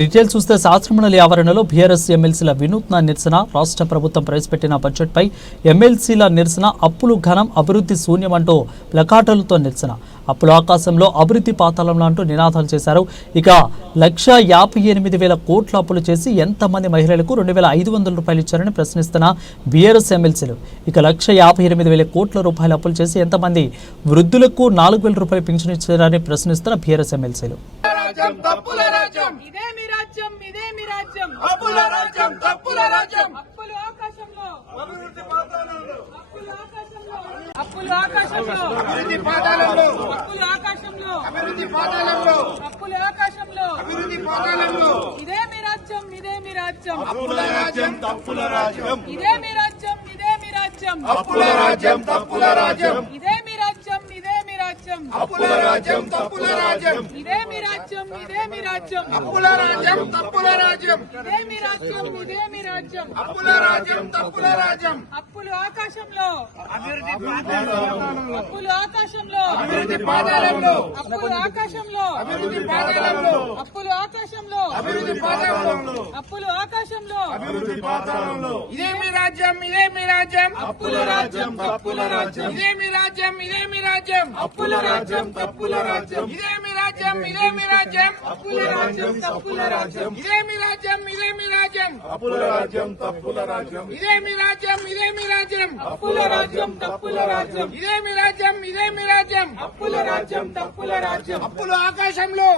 Details చూస్తే శాసనమండలి ఆవరణలో బీఆర్ఎస్ ఎమ్మెల్సీల వినూత్న నిరసన. రాష్ట్ర ప్రభుత్వం ప్రవేశపెట్టిన బడ్జెట్పై ఎమ్మెల్సీల నిరసన. అప్పులు ఘనం, అభివృద్ధి శూన్యమంటూ ప్లకార్డులతో నిరసన. అప్పుల ఆకాశంలో, అభివృద్ధి పాతాళంలో అంటూ నినాదాలు చేశారు. ఇక 1,58,000 కోట్ల అప్పులు చేసి ఎంతమంది మహిళలకు 2,500 రూపాయలు ఇచ్చారని ప్రశ్నిస్తున్న బీఆర్ఎస్ ఎమ్మెల్సీలు. ఇక 1,58,000 కోట్ల రూపాయల అప్పులు చేసి ఎంతమంది వృద్ధులకు 4,000 రూపాయలు పింఛను ఇచ్చారని ప్రశ్నిస్తున్న బీఆర్ఎస్ ఎమ్మెల్సీలు. అప్పుల ఆకాశంలో